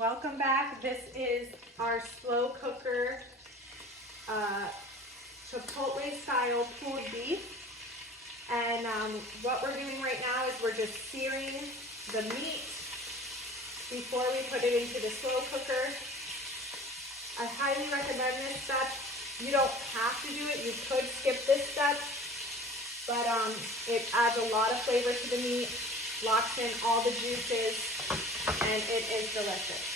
Welcome back. This is our slow cooker Chipotle style pulled beef. And what we're doing right now is we're just searing the meat before we put it into the slow cooker. I highly recommend this step. You don't have to do it. You could skip this step, but it adds a lot of flavor to the meat, locks in all the juices, and it is delicious.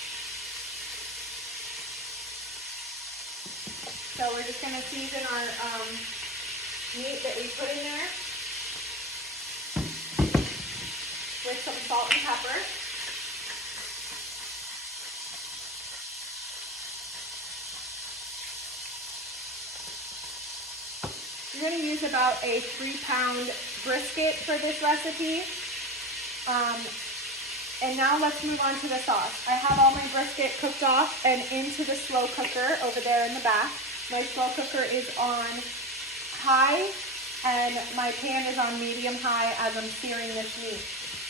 So we're just going to season our meat that we put in there with some salt and pepper. You're going to use about a 3-pound brisket for this recipe. And now let's move on to the sauce. I have all my brisket cooked off and into the slow cooker over there in the back. My slow cooker is on high and my pan is on medium high as I'm searing this meat.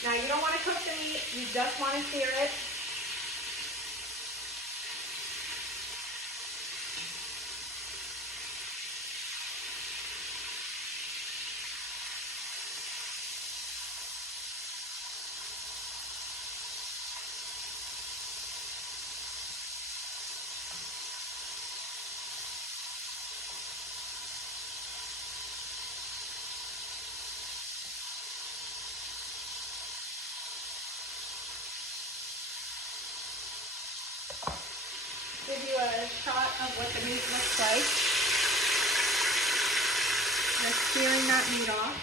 Now you don't want to cook the meat, you just want to sear it. Give you a shot of what the meat looks like. Just searing that meat off.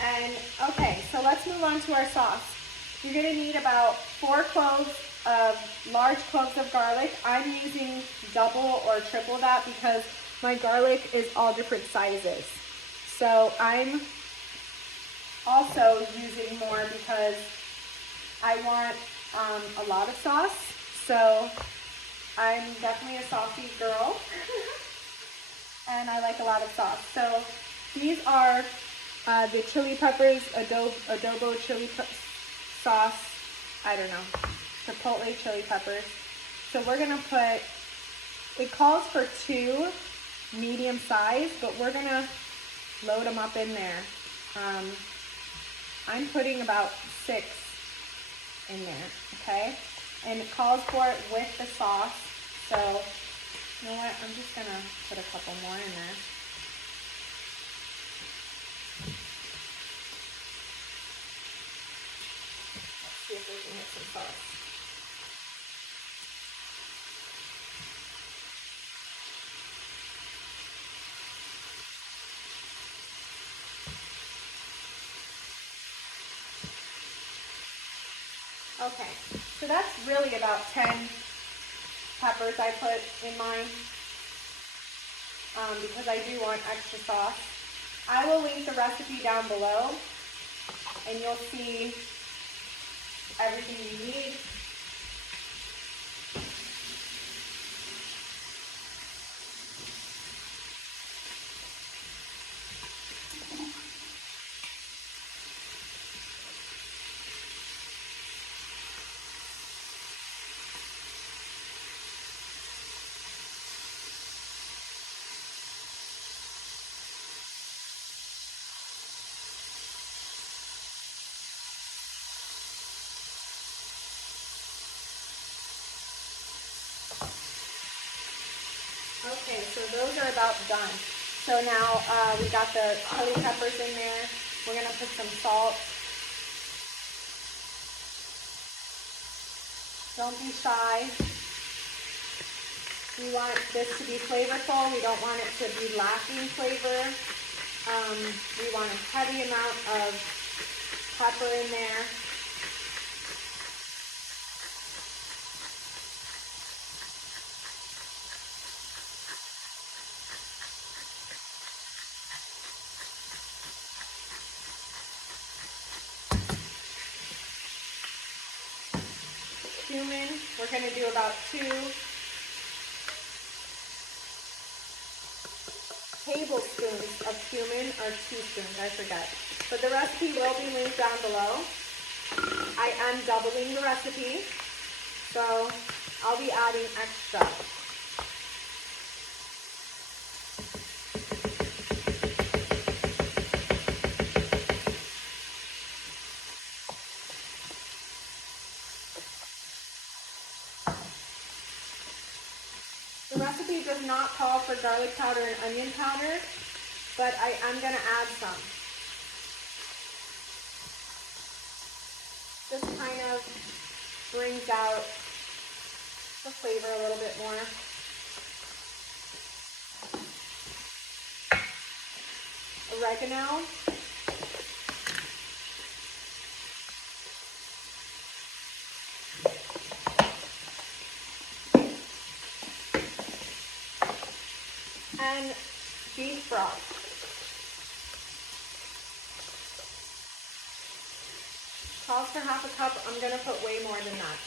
And okay, so let's move on to our sauce. You're going to need about 4 large cloves of garlic. I'm using double or triple that because my garlic is all different sizes. So I'm also using more because I want a lot of sauce, so I'm definitely a saucy girl, and I like a lot of sauce. So these are the chili peppers, adobo chili sauce, I don't know, Chipotle chili peppers. So we're gonna put, it calls for 2 medium size, but we're gonna load them up in there. I'm putting about 6 in there, okay? And it calls for it with the sauce. So, you know what? I'm just gonna put a couple more in there. Let's see if we can get some sauce. Okay, so that's really about 10 peppers I put in mine because I do want extra sauce. I will link the recipe down below and you'll see everything you need. Okay, so those are about done. So now we got the chili peppers in there. We're gonna put some salt. Don't be shy. We want this to be flavorful. We don't want it to be lacking flavor. We want a heavy amount of pepper in there. Cumin, we're going to do about 2 tablespoons of cumin, or teaspoons, I forget. But the recipe will be linked down below. I am doubling the recipe, so I'll be adding extra. The recipe does not call for garlic powder and onion powder, but I am going to add some. This kind of brings out the flavor a little bit more. Oregano. And beef broth. Calls for half a cup. I'm going to put way more than that.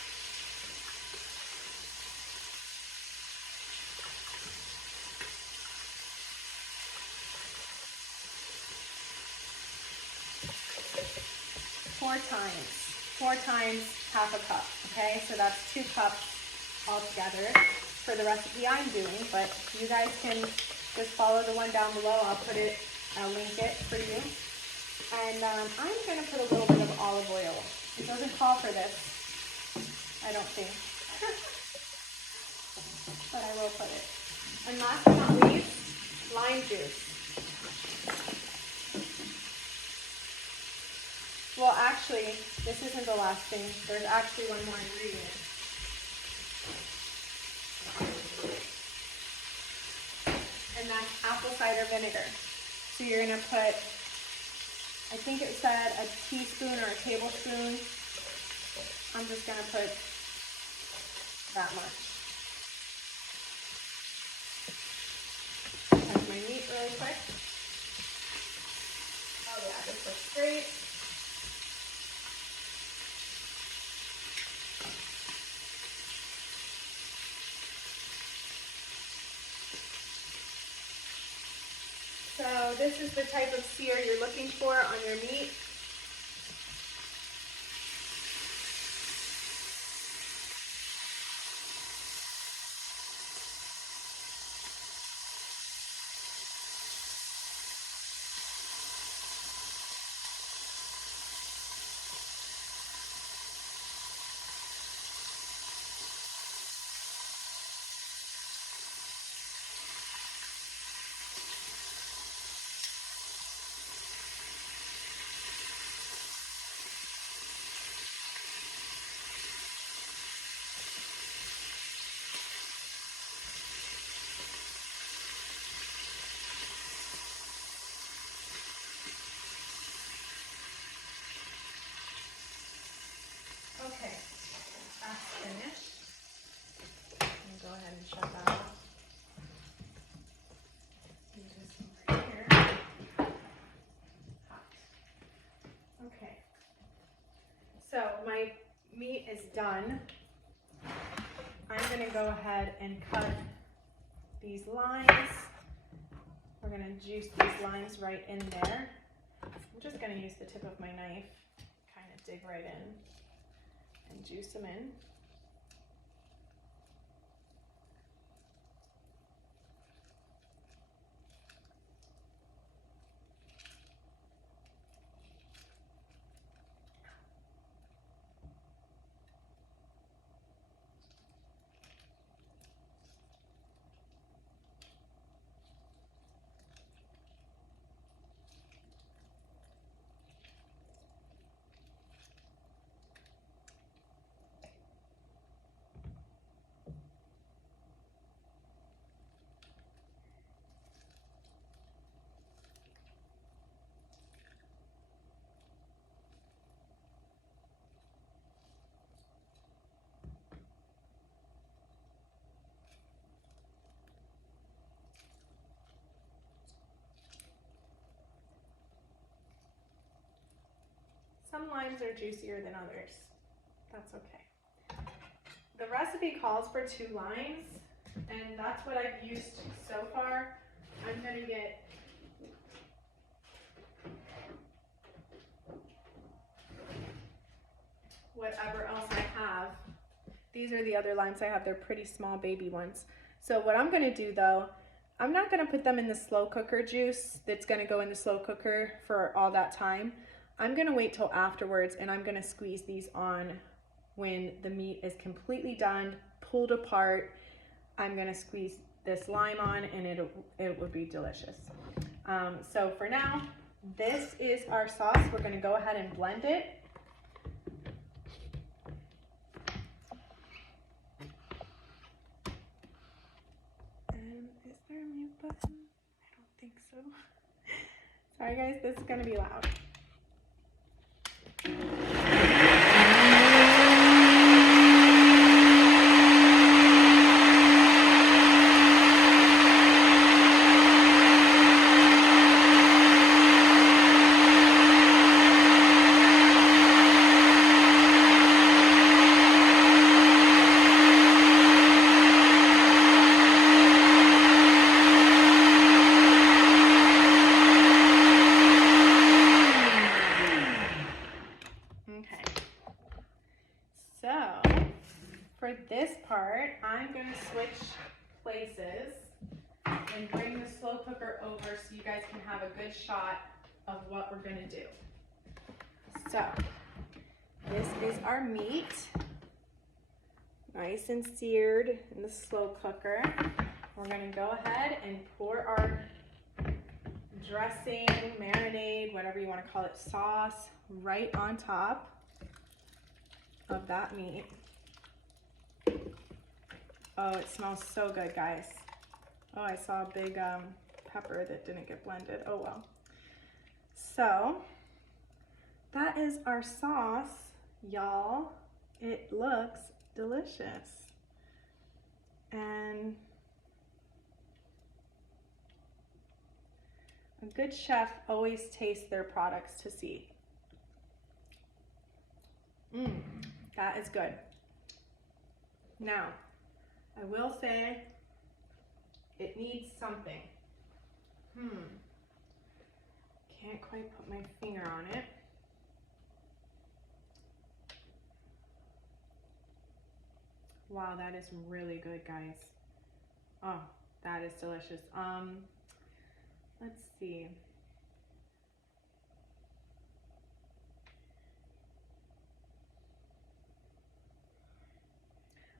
Four times half a cup, okay? So that's 2 cups altogether for the recipe I'm doing, but you guys can just follow the one down below. I'll link it for you. And I'm going to put a little bit of olive oil. It doesn't call for this, I don't think, but I will put it. And last but not least, lime juice. Well, actually, this isn't the last thing. There's actually one more ingredient. And that's apple cider vinegar. So you're going to put, I think it said a teaspoon or a tablespoon. I'm just going to put that much. Touch my meat really quick. Oh yeah, this looks great. So this is the type of sear you're looking for on your meat. Okay, that's finished. I'm going to go ahead and shut that off. Use this one right here. Hot. Okay, so my meat is done. I'm going to go ahead and cut these lines. We're going to juice these lines right in there. I'm just going to use the tip of my knife, kind of dig right in and juice them in. Some limes are juicier than others. That's okay. The recipe calls for 2 limes, and that's what I've used so far. I'm going to get whatever else I have. These are the other limes I have. They're pretty small baby ones. So what I'm gonna do though, I'm not gonna put them in the slow cooker juice that's gonna go in the slow cooker for all that time. I'm gonna wait till afterwards, and I'm gonna squeeze these on when the meat is completely done, pulled apart. I'm gonna squeeze this lime on, and it will be delicious. So for now, this is our sauce. We're gonna go ahead and blend it. And is there a mute button? I don't think so. Sorry guys, this is gonna be loud. For this part, I'm going to switch places and bring the slow cooker over so you guys can have a good shot of what we're going to do. So, this is our meat, nice and seared in the slow cooker. We're going to go ahead and pour our dressing, marinade, whatever you want to call it, sauce right on top of that meat. Oh, it smells so good, guys. Oh, I saw a big pepper that didn't get blended. Oh, well. So, that is our sauce, y'all. It looks delicious. And a good chef always tastes their products to see. That is good. Now, I will say it needs something. Can't quite put my finger on it. Wow, that is really good, guys. Oh, that is delicious. Let's see.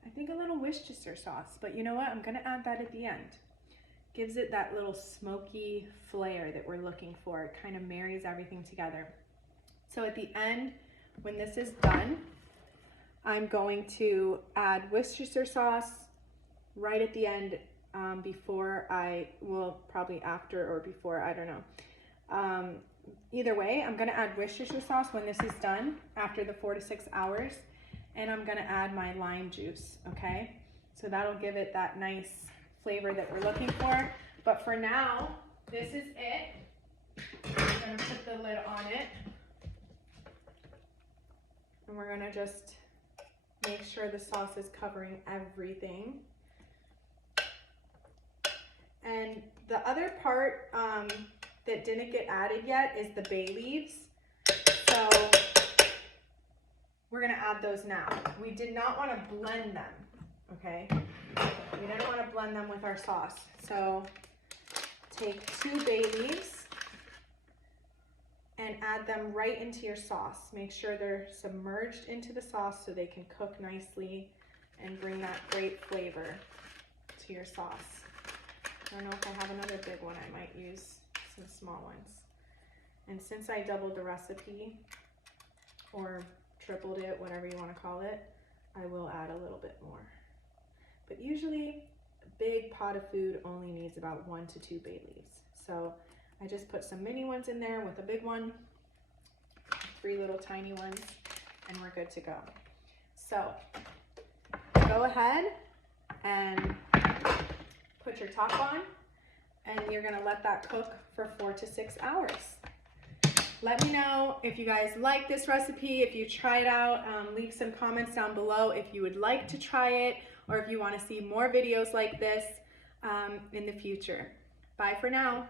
I think a little Worcestershire sauce, but you know what? I'm gonna add that at the end. Gives it that little smoky flair that we're looking for. It kind of marries everything together. So at the end, when this is done, I'm going to add Worcestershire sauce right at the end before probably after or before, I don't know. Either way, I'm gonna add Worcestershire sauce when this is done after the 4 to 6 hours. And I'm gonna add my lime juice, okay? So that'll give it that nice flavor that we're looking for. But for now, this is it. I'm gonna put the lid on it. And we're gonna just make sure the sauce is covering everything. And the other part that didn't get added yet is the bay leaves. So we're gonna add those now. We did not want to blend them, okay? We didn't want to blend them with our sauce. So take 2 bay leaves and add them right into your sauce. Make sure they're submerged into the sauce so they can cook nicely and bring that great flavor to your sauce. I don't know if I have another big one, I might use some small ones. And since I doubled the recipe, or tripled it, whatever you want to call it, I will add a little bit more. But usually a big pot of food only needs about 1 to 2 bay leaves. So I just put some mini ones in there with a big one, 3 little tiny ones, and we're good to go. So go ahead and put your top on, and you're gonna let that cook for 4 to 6 hours. Let me know if you guys like this recipe, if you try it out. Leave some comments down below if you would like to try it, or if you want to see more videos like this in the future. Bye for now.